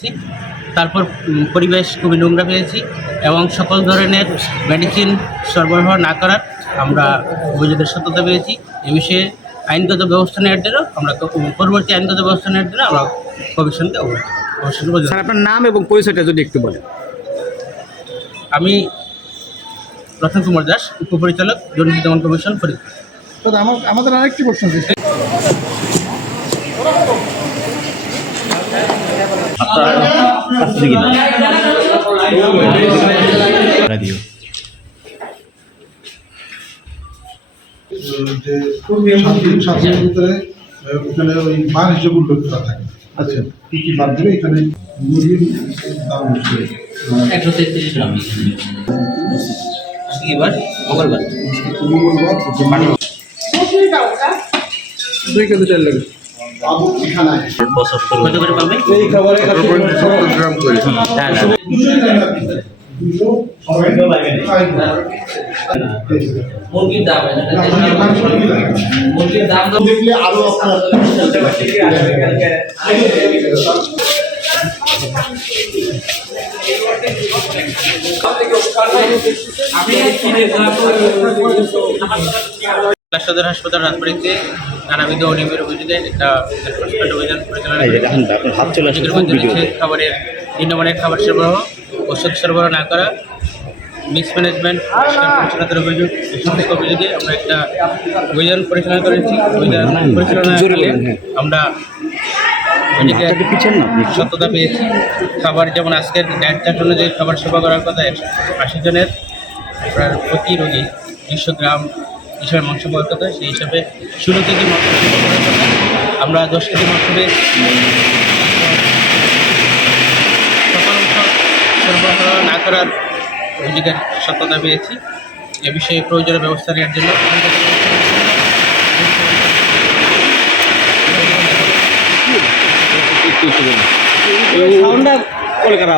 পেয়েছি। তারপর পরিবেশ খুবই নোংরা পেয়েছি এবং সকল ধরনের মেডিসিন সরবরাহ না করার আমরা অভিযোগের সত্যতা পেয়েছি। এ বিষয়ে আইনগত ব্যবস্থা নেওয়ার জন্য আমরা পরবর্তী আইনগত ব্যবস্থা নেওয়ার জন্য আমরা কমিশনকে স্যার আপনার নাম এবং পরিচয়টা যদি একটু বলেন। আমি রতন কুমার দাস উপপরিচালক দুর্নীতি দমন কমিশন ফরিদপুর। আমাদের আরেকটি প্রশ্ন আছে যে সাত- সাত দিনের ভিতরে ওখানে ওই বার হিসেবে থাকে আচ্ছা কি কি বাদ দেবে এখানে মুরগির দাম হচ্ছে একশো তেত্রিশ গ্রাম এবার মঙ্গলবার মঙ্গলবার দুই কেজি চাল ঠিকানায় কত করে পাবে। দুশো সবাই মুরগির দাম মুরগির দাম দেখলে আরও জেলা সদর হাসপাতাল রাজবাড়িতে নানাবিধ অনিয়মের অভিযোগে একটা এনফোর্সমেন্ট অভিযান পরিচালনা খাবারের নিম্নমানের খাবার সরবরাহ ওষুধ সরবরাহ না করা মিসম্যানেজমেন্ট পরিচালনার অভিযোগ এই সমস্ত অভিযোগে আমরা একটা অভিযান পরিচালনা করেছি। অভিযান পরিচালনাকালে আমরা অভিযোগে সত্যতা পেয়েছি। খাবার যেমন আজকের ডায়েট চার্ট অনুযায়ী খাবার সেবা করার কথা একশো আশি জনের আপনার প্রতি রোগী দুশো গ্রাম হিসাবে মাংস পাওয়ার কথা সেই হিসাবে ষোলো কেজি মাংস আমরা দশ কেজি মাংস সরবরাহ না করার অভিযোগের সত্যতা পেয়েছি। এ বিষয়ে প্রয়োজনীয় ব্যবস্থা নেওয়ার জন্য কলকাতা